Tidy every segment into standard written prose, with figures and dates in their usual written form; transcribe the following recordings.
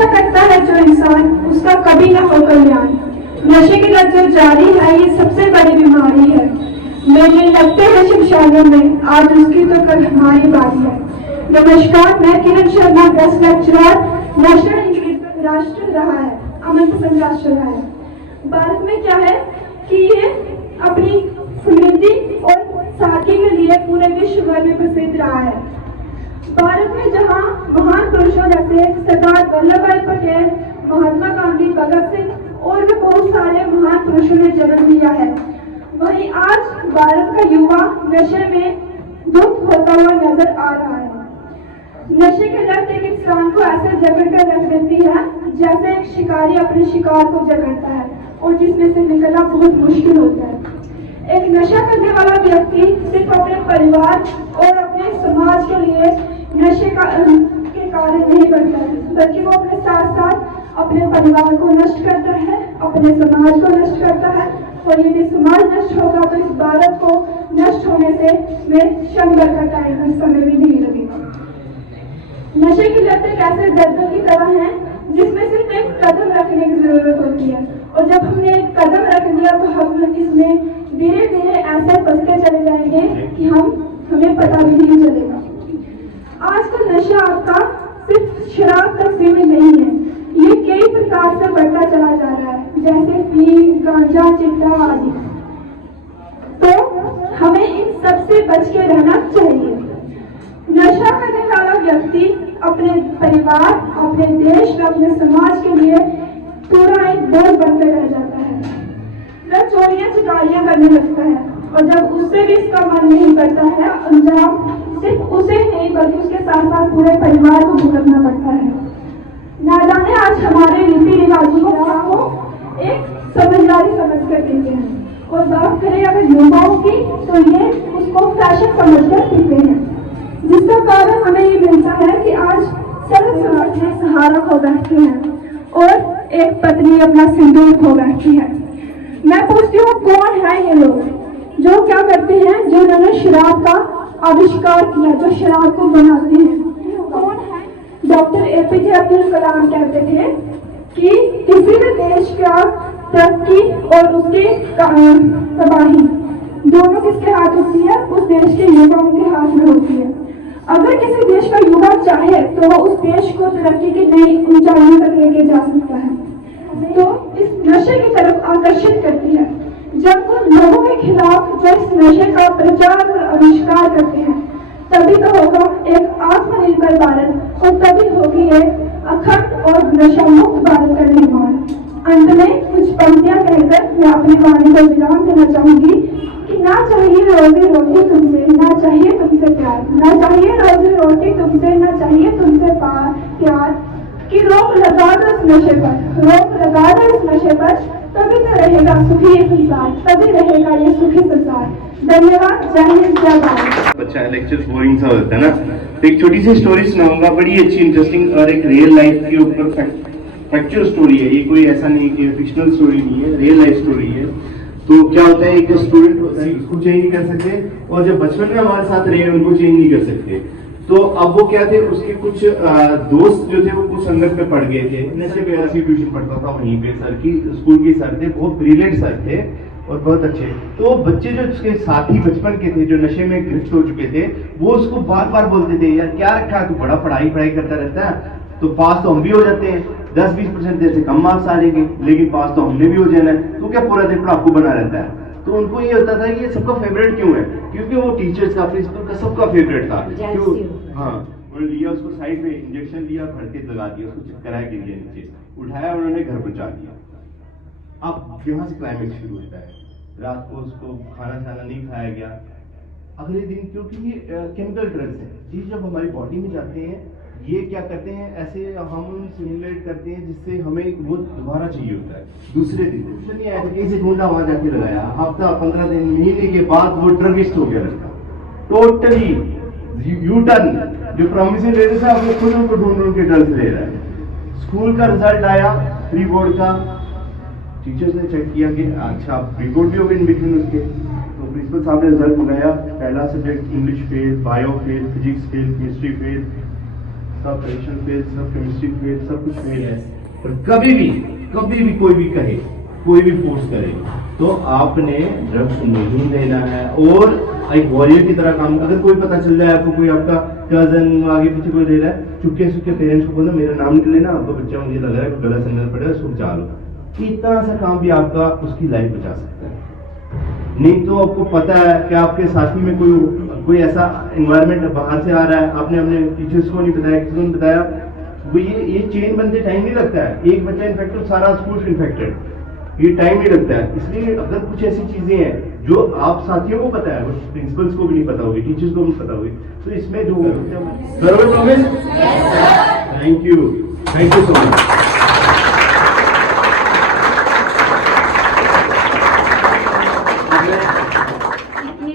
नशा करता है जो इंसान, उसका कभी ना हो कल्याण। नशे की लत जो जारी है, ये सबसे बड़ी बीमारी है। मेले लगते हैं शिवशाला में, आज उसकी तो कल हमारी बारी है। नमस्कार, मैं Kiran Sharma, guest lecturer, national राष्ट्र रहा है, अमन पसंद राष्ट्र रहा है। भारत में क्या है कि ये अपनी समृद्धि और सादगी के लिए पूरे विश्व भर में प्रसिद्ध रहा है। भारत में जहां महान पुरुषों जैसे सरदार वल्लभ भाई पटेल, महात्मा गांधी, भगत सिंह और भी बहुत सारे महान पुरुषों ने जन्म लिया है, वहीं आज भारत का युवा नशे में धुत होता हुआ नजर आ रहा है। नशे की लत एक इंसान को ऐसे जकड़ कर रख देती है जैसे एक शिकारी अपने शिकार को जकड़ता है और जिसमें से निकलना बहुत मुश्किल होता है। एक नशा करने वाला व्यक्ति सिर्फ अपने परिवार और अपने समाज के लिए नशे के कारण नहीं बनता है, बल्कि वो अपने साथ साथ अपने परिवार को नष्ट करता है, अपने समाज को नष्ट करता है। और यदि समाज नष्ट होगा तो इस भारत को नष्ट होने से में क्षण भर का टाइम समय भी नहीं लगेगा। नशे की लत एक ऐसे दर्द की तरह है जिसमें सिर्फ एक कदम रखने की जरूरत होती है, और जब हमने एक कदम रख लिया तो हम इसमें धीरे धीरे ऐसे फंसते चले जाएंगे कि हमें पता भी नहीं चलेगा। आजकल नशा आपका सिर्फ शराब तक सीमित नहीं है, ये कई प्रकार से बढ़ता चला जा रहा है, जैसे फीम, गांजा, चिट्टा आदि। तो हमें इन सब से बच के रहना चाहिए। नशा करने वाला व्यक्ति अपने परिवार, अपने देश व अपने समाज के लिए पूरा एक बोझ बनकर रह जाता है। वह चोरियां चकारियां करने लगता है, और जब उससे भी इसका मन नहीं करता है, अंजाम सिर्फ उसे ही नहीं बल्कि उसके साथ साथ पूरे परिवार को भुगतना पड़ता है। ना जाने आज हमारे रीति रिवाजों को एक समझदारी समझ कर देते हैं, और बात करें अगर युवाओं की तो ये उसको फैशन समझकर पीते हैं, जिसका कारण हमें ये मिलता है कि आज सड़क समाज में सहारा खो बैठते हैं और एक पत्नी अपना सिंदूर खो बैठती है। मैं पूछती हूँ, कौन है ये लोग जो क्या करते हैं, जिन्होंने शराब का आविष्कार किया, जो शराब को बनाते हैं? कौन है? डॉक्टर एपीजे अब्दुल कलाम कहते थे कि किसी भी देश का तरक्की और उसकी तबाही दोनों किसके हाथ होती है? उस देश के युवाओं के हाथ में होती है। अगर किसी देश का युवा चाहे तो वह उस देश को तरक्की की नई ऊंचाइयों तक लेके जा सकता है। तो इस नशे की तरफ आकर्षित करती है। जब उन लोगों के खिलाफ जो इस नशे का प्रचार और आविष्कार करते हैं, तभी तो होगा एक आत्मनिर्भर भारत, और तभी होगी एक अखंड और नशा मुक्त भारत का निर्माण। अंत में कुछ पंक्तियां कहकर मैं अपनी वाणी को विराम देना चाहूंगी कि ना चाहिए रोजी रोटी तुमसे, ना चाहिए तुमसे प्यार, ना चाहिए रोजी रोटी तुमसे, ना चाहिए तुमसे प्यार, कि रोक लगा दो इस नशे पर, रोक लगा दो इस नशे पर, तभी तो रहेगा सुखी ये संसार, तभी रहेगा ये सुखी संसार। धन्यवाद। जय हिंद, जय भारत। बच्चा लेक्चर बोरिंग सा होता है ना, तो एक छोटी सी स्टोरी सुनाऊंगा, बड़ी अच्छी इंटरेस्टिंग और एक रियल लाइफ के ऊपर फैक्चुअल स्टोरी है। ये कोई ऐसा नहीं कि फिक्शनल स्टोरी नहीं है, रियल लाइफ स्टोरी है। तो क्या होता है, एक स्टूडेंट होता है, उसको चेंज नहीं कर सकते, और जब बचपन में हमारे साथ रहे उनको चेंज नहीं कर सकते। तो अब वो क्या थे, उसके कुछ दोस्त जो थे वो कुछ संगत में पड़ गए थे, नशे पे ऐसी ट्यूशन पढ़ता था वहीं पे, सर की स्कूल के सर थे, बहुत ब्रिलियंट सर थे और बहुत अच्छे। तो बच्चे जो उसके साथी बचपन के थे, जो नशे में गिरफ्त हो चुके थे, वो उसको बार बार बोलते थे, यार क्या रखा है तू, बड़ा पढ़ाई करता रहता है, तो पास तो हम भी हो जाते हैं, 10-20% से कम मार्क्स आ जाएंगे, लेकिन पास तो हमने भी हो जाना है, तो क्या पूरा दिन पढ़ाकू बना रहता है। तो उनको ये होता था कि ये सबका फेवरेट क्यों है, क्योंकि वो टीचर्स का, प्रिंसिपल का, सबका फेवरेट था। क्यों? हाँ, उन्होंने लिया उसको साइड में, इंजेक्शन लिया, भड़के लगा दिया, उसको चिपकाया, गिर गया नीचे, उठाया, उन्होंने घर पहुंचा दिया। अब यहाँ से क्लाइमेक्स शुरू होता है। रात को उसको खाना शाना नहीं खाया गया। अगले दिन, क्योंकि ये केमिकल ड्रग्स है, ये जब हमारी बॉडी में जाते हैं, ये क्या करते हैं, ऐसे हार्मोन सिमुलेट करते हैं जिससे हमें वो दोबारा चाहिए होता है। दूसरे दिन नहीं आया था, कहीं से ढूंढा, वहां जाके लगाया, हफ्ता 15 दिन, महीने के बाद वो ड्रगिस्ट हो गया लड़का, टोटली यू टर्न। जो प्रॉमिस ले रहे थे अपने खुद उनको ढूंढ के ड्रग्स ले रहा है। स्कूल का रिजल्ट आया प्री बोर्ड का, टीचर्स ने चेक किया कि अच्छा प्री बोर्ड भी हो गए इन बिटवीन उसके, तो प्रिंसिपल साहब ने रिजल्ट बुलाया, पहला subject English fail, bio fail, physics fail, chemistry fail, सब एडिशन फेल, सब केमिस्ट्री फेल, सब कुछ फेल है। पर कभी भी कोई भी कहे, कोई भी फोर्स करे, तो आपने ड्रग्स नहीं देना है। और एक वॉरियर की तरह काम, अगर कोई पता चल जाए आपको, कोई आपका कजन आगे पीछे कोई दे रहा है, चुपके चुपके पेरेंट्स को बोलना मेरा नाम निकले ना, आपका बच्चा मुझे लग रहा है गलत संगत पड़ेगा, उसको बचा लो। इतना सा काम भी आपका उसकी लाइफ बचा सकता है। नहीं तो आपको पता है कि आपके साथी में कोई ऐसा एनवायरनमेंट बाहर से आ रहा है, आपने अपने टीचर्स को नहीं बताया, किसी को नहीं बताया, वो ये चेन बनते टाइम नहीं लगता है। एक बच्चा इन्फेक्टेड, सारा स्कूल इन्फेक्टेड, ये टाइम नहीं लगता है। इसलिए अगर कुछ ऐसी चीजें हैं जो आप साथियों को पता है, प्रिंसिपल्स को भी नहीं पता होगी, टीचर्स को भी पता होगी, तो इसमें जो बराबर promise. Thank you so much.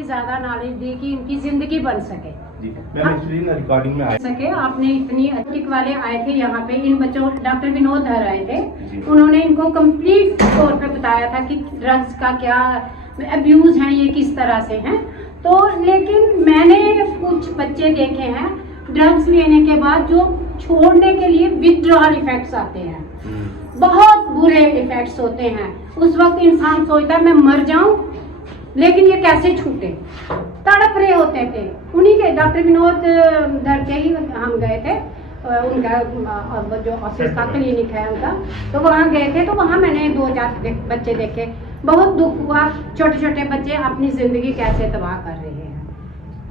ज्यादा नॉलेज दी कि इनकी जिंदगी बन सके। जी, मैं एक्चुअली ना रिकॉर्डिंग में आया सके आपने इतनी एथिक वाले आए थे यहाँ पे, इन बच्चों, डॉक्टर विनोद धर आए थे, उन्होंने इनको कंप्लीट तौर पे बताया था कि ड्रग्स का क्या अब्यूज है, ये किस तरह से हैं। तो लेकिन मैंने कुछ बच्चे देखे हैं ड्रग्स लेने के बाद जो छोड़ने के लिए विथड्रॉल इफेक्ट्स आते हैं, बहुत बुरे इफेक्ट्स होते हैं। उस वक्त इंसान सोचता है मैं मर जाऊं, लेकिन ये कैसे छूटे, तड़प रहे होते थे। उन्हीं के डॉक्टर विनोद धर के ही हम गए थे, उनका जो ऑफिस का क्लिनिक है उनका, तो वहाँ गए थे। तो वहाँ मैंने 2-4 बच्चे देखे, बहुत दुख हुआ। छोटे छोटे बच्चे अपनी जिंदगी कैसे तबाह कर रहे हैं,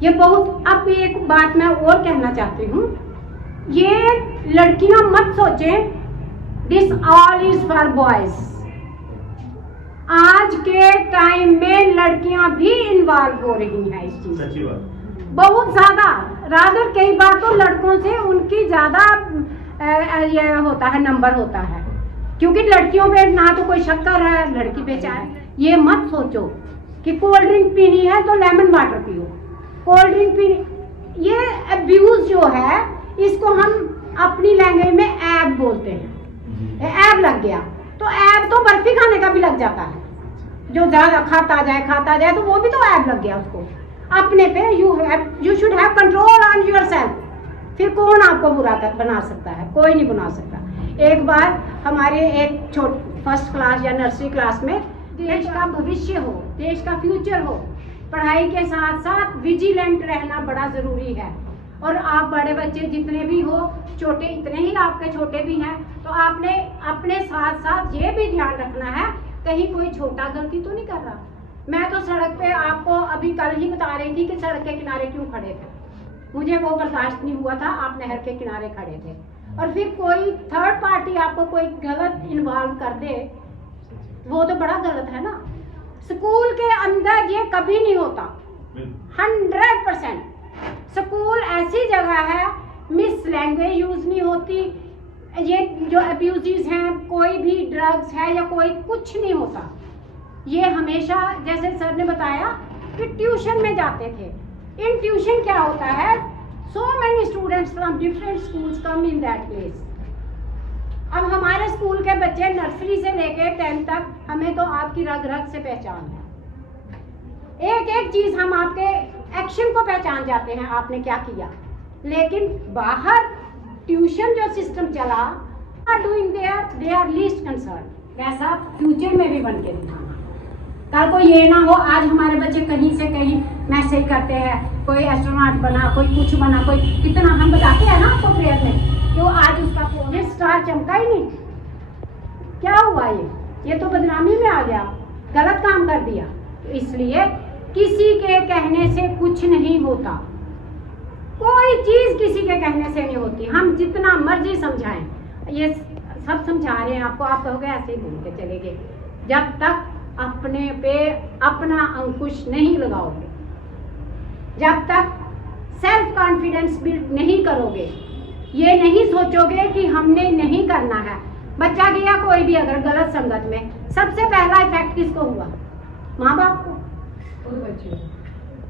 ये बहुत। अब एक बात मैं और कहना चाहती हूँ, ये लड़कियां मत सोचें this all is for boys. आज के टाइम में लड़कियां भी इन्वॉल्व हो रही हैं इस चीज, सच्ची बात, बहुत ज्यादा। रादर कई बार तो लड़कों से उनकी ज्यादा ये होता है, नंबर होता है, क्योंकि लड़कियों पे ना तो कोई शक्कर है, लड़की पे चाहे। ये मत सोचो कि कोल्ड ड्रिंक पीनी है तो लेमन वाटर पियो, कोल्ड ड्रिंक पीनी। ये अब्यूज जो है, इसको हम अपनी लैंग्वेज में ऐब बोलते हैं। ऐब लग गया तो ऐब तो बर्फी खाने का भी लग जाता है, जो ज्यादा खाता जाए तो वो भी तो ऐब लग गया उसको। अपने पे you should have control on yourself. फिर कौन आपको बुरा बना सकता है? कोई नहीं बना सकता। एक बार हमारे एक फर्स्ट क्लास या नर्सरी क्लास में, देश का भविष्य हो, देश का फ्यूचर हो, पढ़ाई के साथ साथ विजिलेंट रहना बड़ा जरूरी है। और आप बड़े बच्चे जितने भी हो, छोटे इतने ही आपके छोटे भी हैं, तो आपने अपने साथ साथ ये भी ध्यान रखना है कहीं कोई छोटा गलती तो नहीं कर रहा। मैं तो सड़क पे आपको अभी कल ही बता रही थी कि सड़क के किनारे क्यों खड़े थे, मुझे वो बर्दाश्त नहीं हुआ था। आप नहर के किनारे खड़े थे और फिर कोई थर्ड पार्टी आपको कोई गलत इन्वॉल्व कर दे, वो तो बड़ा गलत है ना। स्कूल के अंदर ये कभी नहीं होता, 100%। स्कूल ऐसी जगह है, मिस लैंग्वेज यूज नहीं होती, ये जो अब्यूज़ हैं, कोई भी ड्रग्स है या कोई कुछ नहीं होता। ये हमेशा, जैसे सर ने बताया कि ट्यूशन में जाते थे, इन ट्यूशन क्या होता है, so many students from different schools come in that place. अब हमारे स्कूल के बच्चे नर्सरी से लेके 10th तक, हमें तो आपकी रग रग से पहचान है, एक एक चीज हम आपके एक्शन को पहचान जाते हैं, आपने क्या किया। लेकिन बाहर ट्यूशन जो सिस्टम चला, doing there they are least concern, वैसा फ्यूचर में भी बन के दिखाना। कल को ये ना हो आज हमारे बच्चे कहीं से कहीं मैसेज करते हैं, कोई एस्ट्रोनॉट बना, कोई कुछ बना, कोई कितना हम बताते हैं ना आपको प्रेयर में, क्यों आज उसका ये स्टार चमका ही नहीं, क्या हुआ ये तो बदनामी में आ गया, गलत काम कर दिया। इसलिए किसी के कहने से कुछ नहीं होता, कोई चीज किसी के कहने से नहीं होती। हम जितना मर्जी समझाएं, ये सब समझा रहे हैं आपको, आप कहोगे ऐसे ही बोल के चले गए। जब तक अपने पे अपना अंकुश नहीं लगाओगे, जब तक सेल्फ कॉन्फिडेंस बिल्ड नहीं करोगे, ये नहीं सोचोगे कि हमने नहीं करना है। बच्चा गया कोई भी अगर गलत संगत में, सबसे पहला इफेक्ट किसको हुआ? माँ बाप को,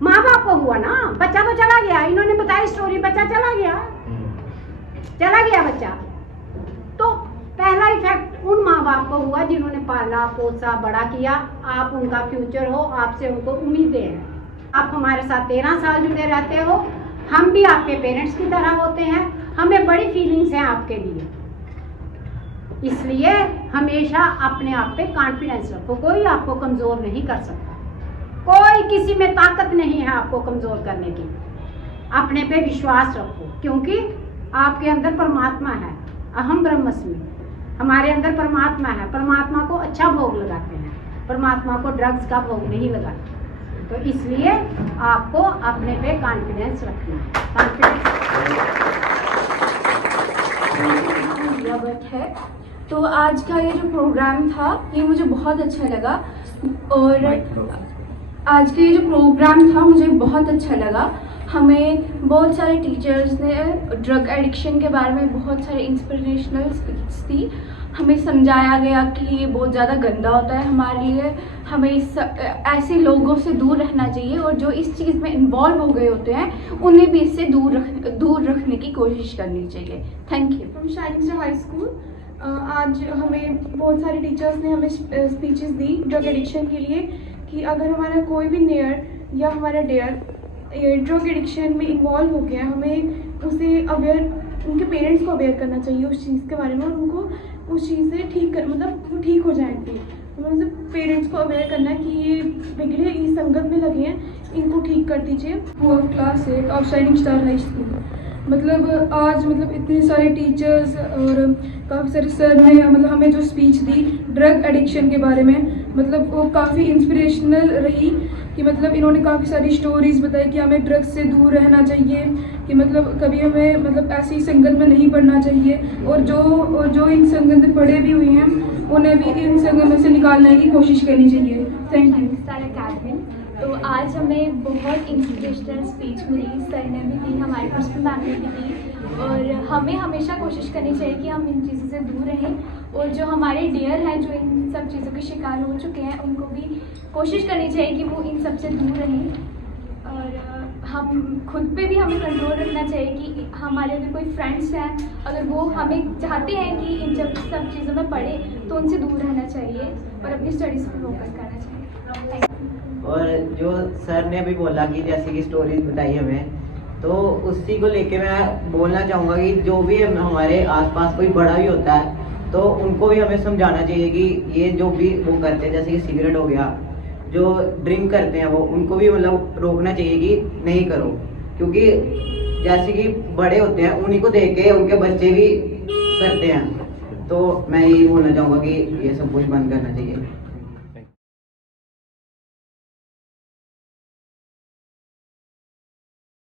माँ बाप को हुआ ना। बच्चा तो चला गया, इन्होंने बताई स्टोरी, बच्चा चला गया बच्चा, तो पहला इफेक्ट उन माँ बाप को हुआ जिन्होंने पाला पोसा बड़ा किया। आप उनका फ्यूचर हो, आपसे उनको उम्मीदें हैं। आप हमारे साथ 13 साल जुड़े रहते हो, हम भी आपके पेरेंट्स की तरह होते हैं हमें बड़ी फीलिंग्स हैं आपके लिए। इसलिए हमेशा अपने आप पे कॉन्फिडेंस रखो, कोई आपको कमज़ोर नहीं कर सकता, कोई किसी में ताकत नहीं है आपको कमज़ोर करने की। अपने पे विश्वास रखो, क्योंकि आपके अंदर परमात्मा है, अहम ब्रह्मस्मि, हमारे अंदर परमात्मा है। परमात्मा को अच्छा भोग लगाते हैं, परमात्मा को ड्रग्स का भोग नहीं लगाते। तो इसलिए आपको अपने पे कॉन्फिडेंस रखना है। कॉन्फिडेंस है। तो आज का ये जो प्रोग्राम था ये मुझे बहुत अच्छा लगा, और आज का ये जो प्रोग्राम था मुझे बहुत अच्छा लगा। हमें बहुत सारे टीचर्स ने ड्रग एडिक्शन के बारे में बहुत सारे इंस्पिरेशनल स्पीच दी। हमें समझाया गया कि ये बहुत ज़्यादा गंदा होता है हमारे लिए, हमें ऐसे लोगों से दूर रहना चाहिए, और जो इस चीज़ में इन्वॉल्व हो गए होते हैं उन्हें भी इससे दूर रखने की कोशिश करनी चाहिए। Thank you. From shining star high school, आज हमें बहुत सारे टीचर्स ने हमें स्पीचेस दी ड्रग एडिक्शन के लिए, कि अगर हमारा कोई भी नियर या हमारा डेयर ये ड्रग एडिक्शन में इन्वॉल्व हो गया, हमें उसे अवेयर, उनके पेरेंट्स को अवेयर करना चाहिए उस चीज़ के बारे में, और उनको उस चीज़ से ठीक कर, मतलब वो ठीक हो जाएंगे। हमें उनसे पेरेंट्स को अवेयर करना है कि ये बिगड़े, इस संगत में लगे हैं, इनको ठीक कर दीजिए। Class 8 of shining star high school. मतलब आज मतलब इतने सारे टीचर्स और काफ़ी सारे सर ने मतलब हमें जो स्पीच दी ड्रग एडिक्शन के बारे में, मतलब वो काफ़ी इंस्पिरेशनल रही। कि मतलब इन्होंने काफ़ी सारी स्टोरीज़ बताई कि हमें ड्रग्स से दूर रहना चाहिए, कि मतलब कभी हमें मतलब ऐसी संगत में नहीं पड़ना चाहिए, और जो इन संगत में पड़े भी हुए हैं उन्हें भी इन संगत से निकालने की कोशिश करनी चाहिए। Thank you. तो आज हमें बहुत इंस्पिरेशनल स्पीच मिली, सर ने भी दी, हमारे प्रिंसिपल मैम ने भी दी, और हमें हमेशा कोशिश करनी चाहिए कि हम इन चीज़ों से दूर रहें, और जो हमारे डियर हैं जो इन सब चीज़ों के शिकार हो चुके हैं उनको भी कोशिश करनी चाहिए कि वो इन सब से दूर रहें, और हम खुद पे भी हमें कंट्रोल रखना चाहिए कि हमारे अगर कोई फ्रेंड्स हैं, अगर वो हमें चाहते हैं कि इन सब चीज़ों में पढ़े तो उनसे दूर रहना चाहिए और अपनी स्टडीज़ पर फोकस करना चाहिए। और जो सर ने अभी बोला कि जैसे कि स्टोरीज बताई हमें, तो उसी को लेके मैं बोलना चाहूँगा कि जो भी हमारे आसपास कोई बड़ा भी होता है तो उनको भी हमें समझाना चाहिए कि ये जो भी वो करते हैं, जैसे कि सिगरेट हो गया, जो ड्रिंक करते हैं वो, उनको भी मतलब रोकना चाहिए कि नहीं करो, क्योंकि जैसे कि बड़े होते हैं उन्हीं को देख के उनके बच्चे भी करते हैं। तो मैं यही बोलना चाहूँगा कि ये सब कुछ बंद करना चाहिए।